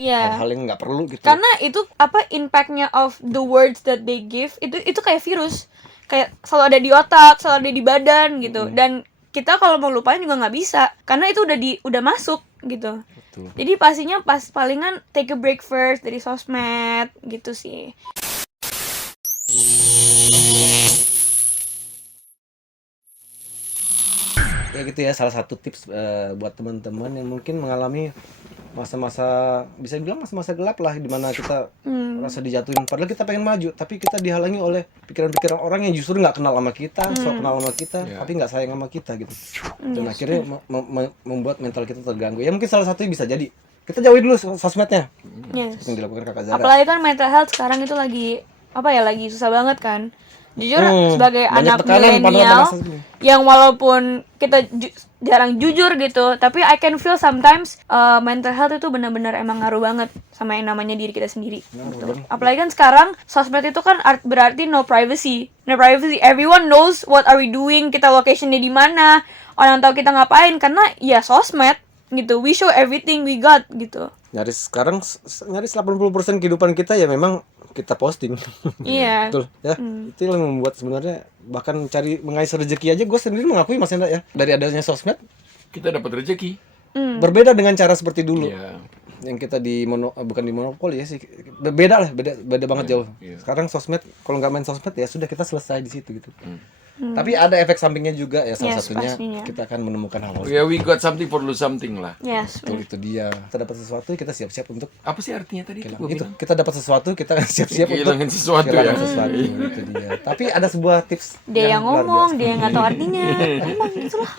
Iya. hal-hal yang nggak perlu gitu. Karena itu impact-nya of the words that they give itu kayak virus, kayak selalu ada di otak, selalu ada di badan gitu. Dan kita kalau mau lupain juga nggak bisa, karena itu udah masuk gitu. Betul. Jadi pastinya palingan take a break first dari sosmed gitu sih. Ya gitu ya, salah satu tips buat teman-teman yang mungkin mengalami masa-masa, bisa dibilang masa-masa gelap lah, dimana kita rasa dijatuhin padahal kita pengen maju, tapi kita dihalangi oleh pikiran-pikiran orang yang justru nggak kenal sama kita, sok kenal sama kita, tapi nggak sayang sama kita gitu. Dan akhirnya membuat mental kita terganggu. Ya mungkin salah satunya bisa jadi kita jauhi dulu sosmednya. Yes. Yang dilakukan Kakak Zara. Apalagi kan mental health sekarang itu lagi lagi susah banget kan. Jujur sebagai anak milenial yang walaupun kita jarang jujur gitu, tapi I can feel sometimes mental health itu benar-benar emang ngaruh banget sama yang namanya diri kita sendiri. Gitu. Apalagi kan sekarang sosmed itu kan berarti no privacy. Everyone knows what are we doing, kita locationnya di mana, orang tahu kita ngapain, karena ya sosmed gitu. We show everything we got gitu. Nyaris 80% kehidupan kita ya memang kita posting. Iya. Betul ya. Itu yang membuat sebenarnya bahkan mengais rezeki aja, gue sendiri mengakui Mas Enda ya, dari adanya sosmed kita dapat rezeki. Berbeda dengan cara seperti dulu. Iya. Yang kita bukan di monopoli ya sih. Beda banget jauh. Iya. Sekarang sosmed, kalau nggak main sosmed ya sudah, kita selesai di situ gitu. Tapi ada efek sampingnya juga ya, salah satunya pastinya. kita akan menemukan hal-hal. Ya, we got something for lose something lah. Yes. Betul, itu dia. Kita dapat sesuatu, kita siap-siap untuk Apa sih artinya tadi itu? itu. Kita dapat sesuatu, kita siap-siap untuk Kehilangan sesuatu ya. kehilangan sesuatu. Itu dia. Tapi ada sebuah tips Dia yang luar ngomong, biasa. dia yang nggak tahu artinya. Ngomong gitu lah.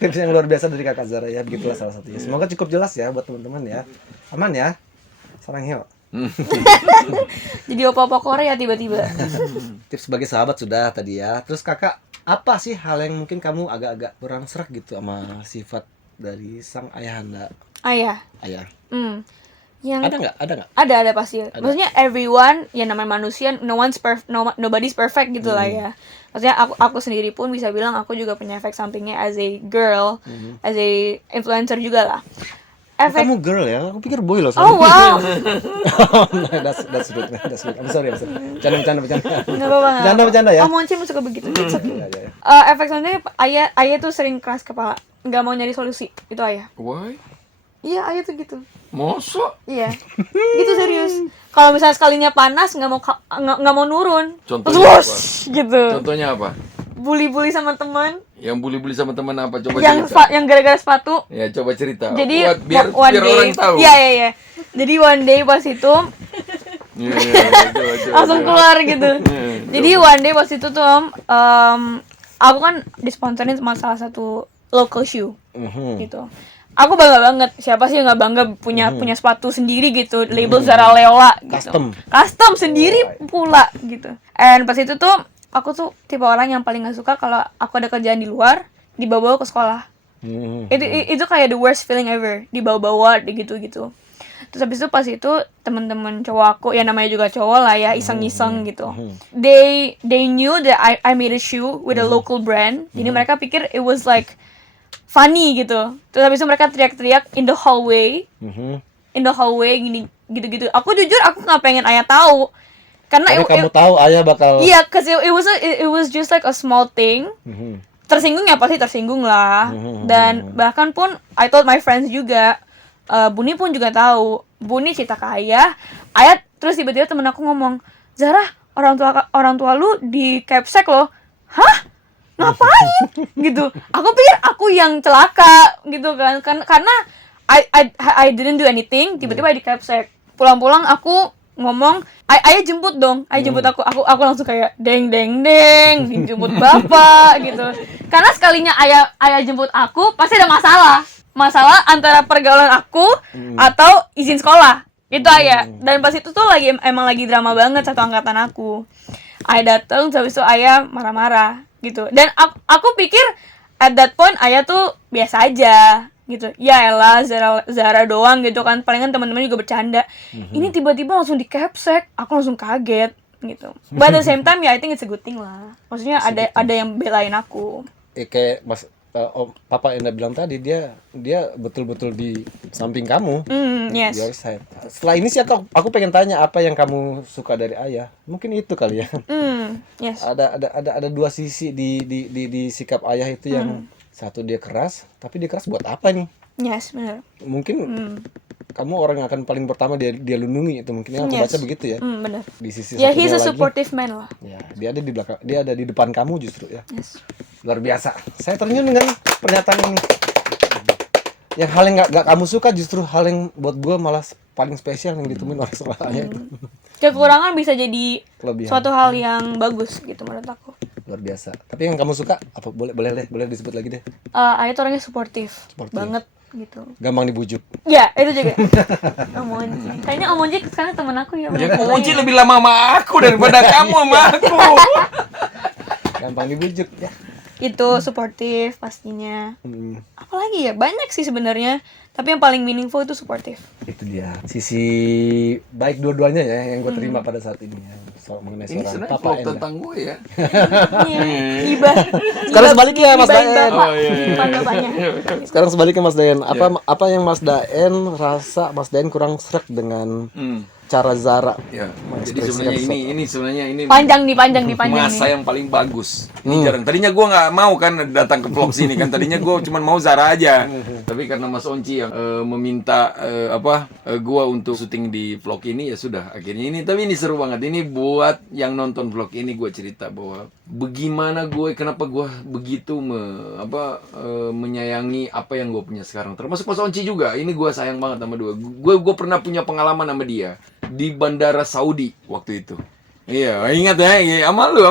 Tips yang luar biasa dari Kakak Zara ya, begitulah salah satunya. Semoga cukup jelas ya buat teman-teman ya. Aman ya. Sarang hio. Jadi opa-opa Korea tiba-tiba. Tips sebagai sahabat sudah tadi ya. Terus Kakak, apa sih hal yang mungkin kamu agak-agak kurang serak gitu sama sifat dari sang ayahanda? Ayah. Yang Ada nggak? ada pasti. Maksudnya everyone, ya namanya manusia, nobody's perfect gitu lah ya. Maksudnya aku sendiri pun bisa bilang aku juga punya efek sampingnya as a girl, as a influencer juga lah. Kamu girl ya? Aku pikir boy loh. Oh wow. That's rude. I'm sorry. Bercanda. Nggak apa-apa. Bercanda ya. Oh, Moncim suka begitu. It's okay. Ya. Efek sampingnya ayah tuh sering keras kepala, nggak mau nyari solusi. Itu ayah. Why? Iya, ayah tuh gitu. Masa? Iya. Gitu serius. Kalau misalnya sekalinya panas nggak mau nurun. Contohnya Terus apa? gitu. Contohnya apa? Bully sama teman. Yang bully sama teman apa? Coba Yang cerita. yang gara-gara sepatu. Ya, coba cerita. Jadi biar one day, orang tahu. Iya. Jadi one day pas itu Iya, coba. langsung keluar gitu. Jadi one day pas itu tuh aku kan disponsorin sama salah satu local shoe gitu. Aku bangga banget. Siapa sih yang nggak bangga punya sepatu sendiri gitu, label Zara Leola gitu. Custom sendiri pula gitu. And pas itu tuh aku tuh tipe orang yang paling nggak suka kalau aku ada kerjaan di luar dibawa ke sekolah. Itu kayak the worst feeling ever, dibawa gitu. Terus habis itu pas itu teman-teman cowok aku, ya namanya juga cowok lah ya, iseng-iseng gitu. They knew that I made a shoe with a local brand. Jadi mereka pikir it was like funny gitu. Terus habis itu mereka teriak-teriak in the hallway gini gitu. Aku jujur aku nggak pengen ayah tahu. Karena kamu tahu ayah bakal. Iya, cause it was just like a small thing. Tersinggung ya pasti tersinggung lah. Dan bahkan pun I told my friends juga. Buni pun juga tahu. Buni cerita ke ayah terus tiba-tiba temen aku ngomong, "Zara, orang tua lu di Capsec loh." Hah? Ngapain? Gitu. Aku pikir aku yang celaka gitu kan. Karena I didn't do anything, tiba-tiba di Capsec. Pulang-pulang aku ngomong, ayah jemput dong, ayah jemput aku langsung kayak deng dijemput bapak gitu. Karena sekalinya ayah jemput aku pasti ada masalah antara pergaulan aku atau izin sekolah itu ayah. Dan pas itu tuh emang lagi drama banget satu angkatan aku. Ayah dateng, habis itu ayah marah-marah gitu. Dan aku pikir at that point ayah tuh biasa aja gitu. Ya elah Zara doang gitu kan. Palingan teman-teman juga bercanda. Ini tiba-tiba langsung di Capsec. Aku langsung kaget gitu. But at the same time ya I think it's a good thing lah. Maksudnya ada yang belain aku. Kayak papa Enda bilang tadi, dia betul-betul di samping kamu. Yes. Your side. Setelah ini sih aku pengen tanya apa yang kamu suka dari ayah. Mungkin itu kali ya. Yes. Ada dua sisi di sikap ayah itu, yang satu dia keras, tapi dia keras buat apa nih? Yes, benar. Mungkin kamu orang yang akan paling pertama dia lindungi, itu mungkin yang aku baca begitu ya. Benar. Di sisi Ya, satunya he's a lagi, supportive man lah. ya, dia ada di belakang, dia ada di depan kamu justru ya. Yes. Luar biasa. Saya ternyuh dengan pernyataan ini. Yang hal yang gak kamu suka justru hal yang buat gue malah paling spesial yang ditemuin oleh seorang ayah itu. Kekurangan bisa jadi Kelebihan. suatu hal yang bagus gitu menurut aku. Luar biasa. Tapi yang kamu suka apa? Boleh disebut lagi deh. Ayah tuh orangnya suportif Sportif. banget gitu. Gampang dibujuk. Ya, itu juga. Om Onji. Kayaknya Om Onji sekarang teman aku ya. Ya Omonji lebih lama sama aku daripada kamu sama aku. Gampang dibujuk ya. Itu suportif pastinya. Apalagi ya, banyak sih sebenarnya. Tapi yang paling meaningful itu suportif. Itu dia sisi baik dua-duanya ya yang gue terima pada saat ini ya. Mengenai Ini seorang sebenarnya papa vlog Enda. tentang gue ya. Ibah. Sekarang sebaliknya, Mas Gibahin Daen. bapak Oh, iya, iya. di depan bapaknya. Sekarang sebaliknya Mas Daen. Apa yang Mas Daen rasa Mas Daen kurang srek dengan cara Zara? Ya. Jadi sebenarnya ini Panjang nih. masa yang paling bagus. Ini jarang. Tadinya gue nggak mau kan datang ke vlog sini kan. Tadinya gue cuma mau Zara aja. Tapi karena Mas Onci yang meminta gue untuk syuting di vlog ini, ya sudah. Akhirnya ini. Tapi ini seru banget. Ini buat yang nonton vlog ini, gue cerita bahwa bagaimana kenapa gue begitu menyayangi apa yang gue punya sekarang. Termasuk Mas Onci juga. Ini gue sayang banget sama dia. Gue pernah punya pengalaman sama dia di bandara Saudi waktu itu. Iya, ingat ya, sama lu.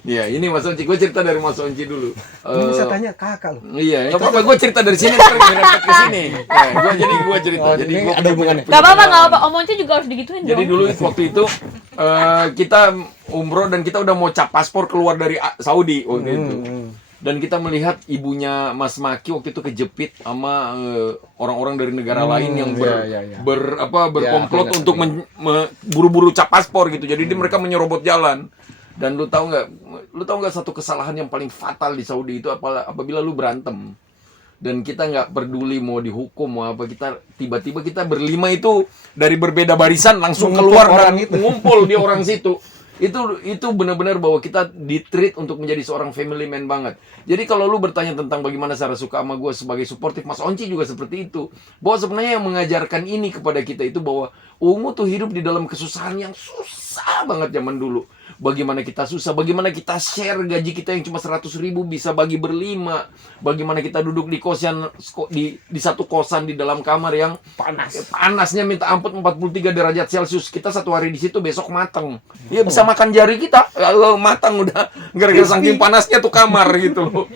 Iya, ini Mas Onci, gue cerita dari Mas Onci dulu. Ini bisa tanya kakak loh. Iya, nggak apa-apa, gue cerita dari sini, ntar ngerempet ke sini. Gue cerita. Oh, Jadi ini gue ada hubungannya. Gak apa-apa. Om Onji juga harus digituin Jadi dong. dulu waktu itu kita umroh dan kita udah mau cap paspor keluar dari Saudi waktu itu. Dan kita melihat ibunya Mas Maki waktu itu kejepit sama orang-orang dari negara lain yang berkomplot untuk buru-buru cap paspor gitu. Jadi mereka menyerobot jalan. Dan lu tahu nggak satu kesalahan yang paling fatal di Saudi itu apabila lu berantem dan kita nggak peduli mau dihukum mau apa, kita tiba-tiba kita berlima itu dari berbeda barisan langsung keluar dan ngumpul di orang situ. Itu benar-benar bahwa kita di-treat untuk menjadi seorang family man banget. Jadi kalau lu bertanya tentang bagaimana Sarah suka sama gue sebagai suportif, Mas Onci juga seperti itu. Bahwa sebenarnya yang mengajarkan ini kepada kita itu bahwa ungu tuh hidup di dalam kesusahan yang susah banget zaman dulu. Bagaimana kita susah, bagaimana kita share gaji kita yang cuma 100.000 bisa bagi berlima. Bagaimana kita duduk di kosan di satu kosan di dalam kamar yang panasnya minta ampun 43 derajat Celcius. Kita satu hari di situ, besok matang. Ya bisa makan jari kita, matang udah gara-gara saking panasnya tuh kamar gitu.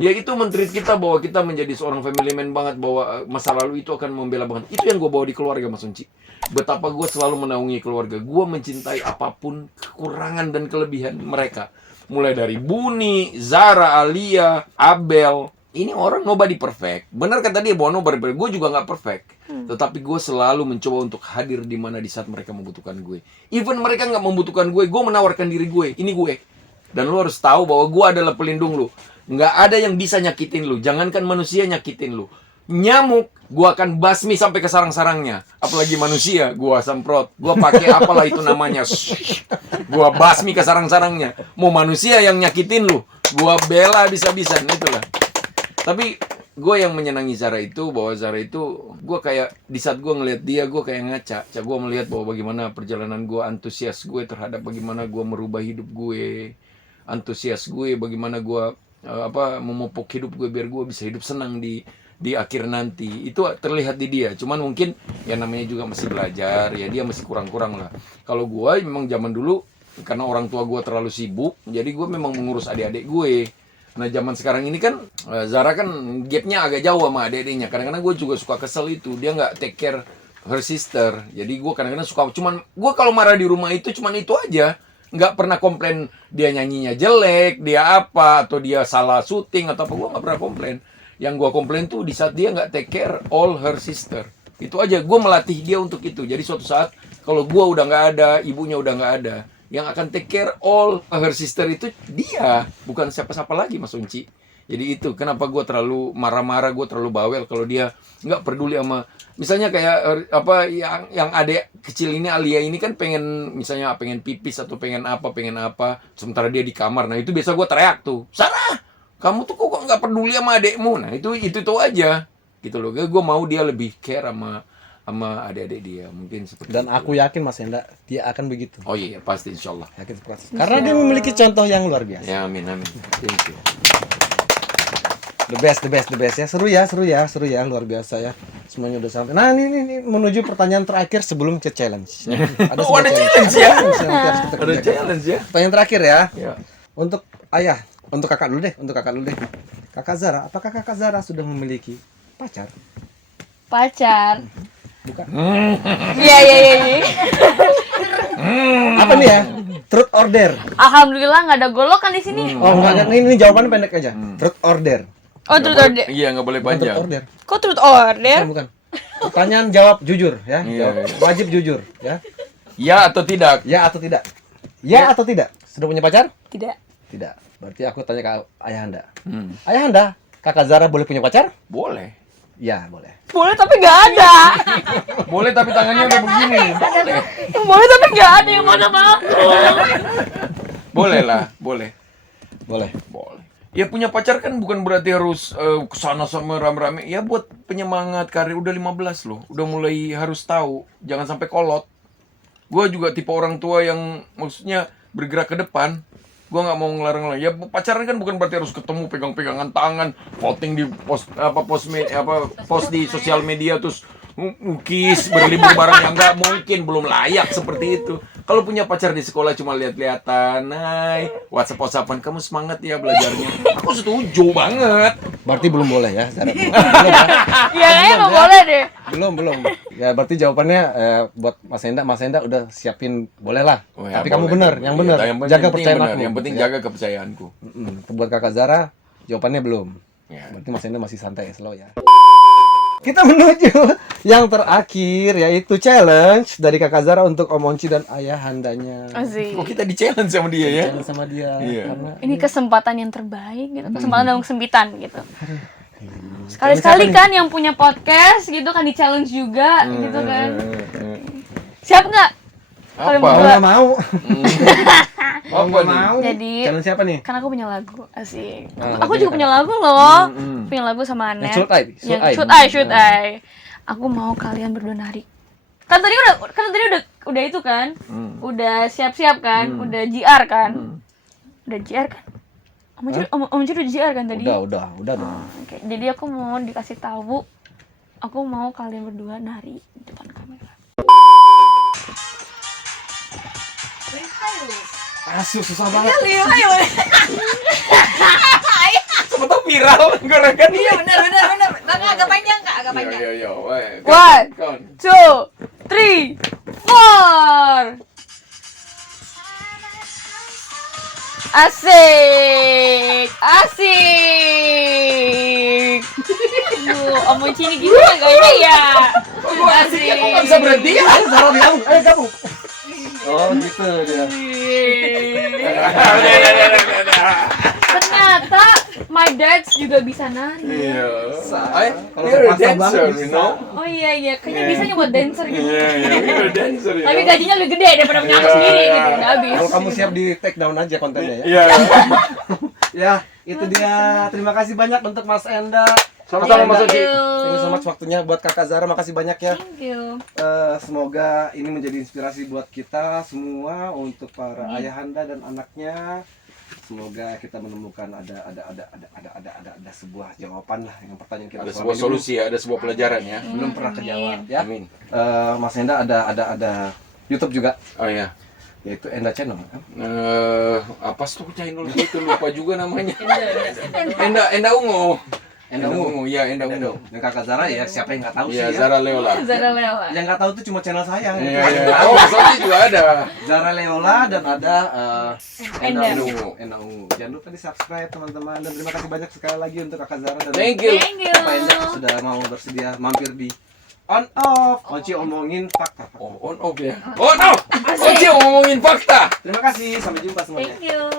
Ya itu menteri kita bahwa kita menjadi seorang family man banget, bahwa masa lalu itu akan membela banget. Itu yang gue bawa di keluarga, Mas Onci. Betapa gue selalu menaungi keluarga. Gue mencintai apapun kekurangan dan kelebihan mereka. Mulai dari Buni, Zara, Alia, Abel. Ini orang nobody perfect. Benar kata dia bahwa nobody perfect. Gue juga nggak perfect. Tetapi gue selalu mencoba untuk hadir di mana di saat mereka membutuhkan gue. Even mereka nggak membutuhkan gue menawarkan diri gue. Ini gue. Dan lo harus tahu bahwa gue adalah pelindung lo. Nggak ada yang bisa nyakitin lo. Jangankan manusia nyakitin lo. Nyamuk, gua akan basmi sampai ke sarang-sarangnya. Apalagi manusia, gua semprot. Gua pakai apalah itu namanya. Gua basmi ke sarang-sarangnya. Mau manusia yang nyakitin lu, gua bela bisa-bisan, itulah. Tapi gue yang menyenangi Zara itu, bahwa Zara itu, gue kayak di saat gue ngeliat dia, gue kayak ngaca. Gue melihat bahwa bagaimana perjalanan gue, antusias gue terhadap bagaimana gue merubah hidup gue, antusias gue, bagaimana gue memupuk hidup gue biar gue bisa hidup senang di akhir nanti. Itu terlihat di dia. Cuman mungkin ya namanya juga masih belajar, ya dia masih kurang-kurang lah. Kalau gue memang zaman dulu karena orang tua gue terlalu sibuk, jadi gue memang mengurus adik-adik gue. Nah zaman sekarang ini kan Zara kan gapnya agak jauh sama adik-adiknya. Kadang-kadang gue juga suka kesel itu, dia nggak take care her sister. Jadi gue kadang-kadang suka, cuman gue kalau marah di rumah itu cuman itu aja. Nggak pernah komplain dia nyanyinya jelek, dia apa, atau dia salah syuting atau apa, gue nggak pernah komplain. Yang gue komplain tuh di saat dia nggak take care all her sister. Itu aja, gue melatih dia untuk itu. Jadi suatu saat kalau gue udah nggak ada, ibunya udah nggak ada, yang akan take care all her sister itu dia, bukan siapa-siapa lagi, Mas Unci. Jadi itu kenapa gue terlalu marah-marah, gue terlalu bawel kalau dia nggak peduli sama, misalnya kayak apa yang adek kecil ini, Alia ini kan pengen misalnya pengen pipis atau pengen apa, sementara dia di kamar. Nah itu biasa gue teriak tuh, Sarah, kamu tuh kok nggak peduli sama adekmu. Nah itu aja gitu loh. Gue mau dia lebih care sama adik-adik dia, mungkin seperti Dan itu. aku yakin Mas Enda dia akan begitu. Oh iya pasti, insyaallah. Yakin proses. Karena dia memiliki contoh yang luar biasa. Ya amin. Thank you. The best ya. Seru ya, luar biasa ya. Semuanya udah sampai. Nah, ini menuju pertanyaan terakhir sebelum ke challenge. Ada sebuah challenge ya? Challenge yang harus kita Ada kerjakan. challenge ya. Pertanyaan terakhir ya. Ya. Untuk ayah, untuk kakak dulu deh. Kakak Zara, apakah kakak Zara sudah memiliki pacar? Pacar. Bukan. Iya. Apa nih ya? Truth or dare? Alhamdulillah nggak ada golokan di sini. Oh, enggak. Ini jawabannya pendek aja. Truth or dare? Oh, truth or dare. Iya, nggak boleh Bukan panjang. truth or dare. Kok truth or dare? Bukan. Pertanyaan jawab jujur ya. Iya. Wajib jujur ya. Ya atau tidak? Ya atau tidak? Ya atau tidak? Sudah punya pacar? Tidak. Tidak. Berarti aku tanya ke Ayahanda. Hmm. Ayahanda, kakak Zara boleh punya pacar? Boleh. Ya, boleh. Boleh tapi nggak ada. Boleh tapi tangannya udah begini. Boleh. Boleh tapi nggak ada yang mana mau. Boleh lah, boleh. Boleh. Ya punya pacar kan bukan berarti harus kesana sama rame-rame. Ya buat penyemangat karir, udah 15 loh. Udah mulai harus tahu, jangan sampai kolot. Gua juga tipe orang tua yang maksudnya bergerak ke depan. Gua nggak mau ngelarang-larang. Ya pacaran kan bukan berarti harus ketemu pegang-pegangan tangan, voting di post di sosial media terus ngukis berlibur bareng, yang nggak mungkin, belum layak seperti itu. Kalau punya pacar di sekolah cuma lihat-lihatan, hai, WhatsApp-WhatsAppan, kamu semangat ya belajarnya. Aku setuju banget. Berarti belum boleh ya, Zara. Ya kayaknya nggak boleh deh. Belum. Ya berarti jawabannya buat Mas Enda udah siapin boleh lah. Oh, ya, Tapi kamu boleh. benar, yang benar. Yang penting Jaga percayaan benar. aku. Yang penting Ya. jaga kepercayaanku. Buat kakak Zara, jawabannya belum. Ya. Berarti Mas Enda masih santai, slow ya. Kita menuju yang terakhir, yaitu challenge dari kakak Zara untuk Om Onci dan Ayahandanya. Asik. Kok kita di-challenge sama dia ya? Challenge sama dia. Iya. Karena Ini kesempatan yang terbaik gitu, kesempatan dalam kesempitan gitu. Sekali-sekali kan yang punya podcast gitu kan di-challenge juga gitu kan. Siap nggak? Kalian Apa? mau berdua? nggak mau? Apa nih? Mau. Jadi Challenge siapa nih? kan aku punya lagu, asik. Ah, Aku lagunya juga kan? punya lagu loh. Punya lagu sama Anet. Should I? Yang Should should I. Aku mau kalian berdua nari. Kan tadi udah itu kan? Udah siap-siap kan? Udah JR kan? Udah JR kan? Om Jir udah JR kan tadi? Udah dong. Oke, jadi aku mau dikasih tahu, aku mau kalian berdua nari di depan kamera. Asyik susah banget. Ayo. Siapa tau viral gerakan Iya benar. Nah, agak panjang kak, agak panjang. Yo. 1, 2, 3, 4. Asik. Om Monci ini gimana kayaknya ya? Asiknya kok nggak bisa berhenti ya? Ayo Zara digabung, ayo gabung. Oh gitu dia. Ternyata my dads juga bisa nari. Iya. Kalau You're a terpaksa dancer, banget you know? Oh iya, kayaknya bisanya buat dancer gitu. Iya, you're a dancer, you Tapi know? gajinya lebih gede daripada punya aku sendiri gitu, nggak habis. Kalau kamu siap di take down aja kontennya ya. Iya. Ya, itu dia. Terima kasih banyak untuk Mas Enda. Sama-sama Mas Oci. Thank you so much waktunya buat Kakak Zara. Makasih banyak ya. Thank you. Semoga ini menjadi inspirasi buat kita semua, untuk para ayahanda dan anaknya. Semoga kita menemukan ada sebuah jawaban lah yang pertanyaan kita. Ada selama sebuah ini solusi ya, ada sebuah pelajaran ya. belum pernah kejawab ya. Amin. Mas Enda ada YouTube juga, Oh ya. yaitu Enda Channel kan? Apa tuh channel itu, lupa juga namanya. Enda Ungu. Enda Ungu. Iya, Enda Ungu. Yang Kakak Zara ya siapa yang nggak tahu Iya, sih ya. Zara Leola. Zara Lewa. Yang nggak tahu tuh cuma channel saya. Iya. Oh, Mas Oci juga ada. Zara Leola dan ada Enda Ungu. Enda Ungu. Jangan lupa di subscribe teman-teman, dan terima kasih banyak sekali lagi untuk Kakak Zara dan Thank you. Thank you. Pak Enda sudah mau bersedia mampir di On Off. Oci omongin fakta. Oh, on off ya. On off. Oci ngomongin fakta. Terima kasih, sampai jumpa semuanya. Thank you.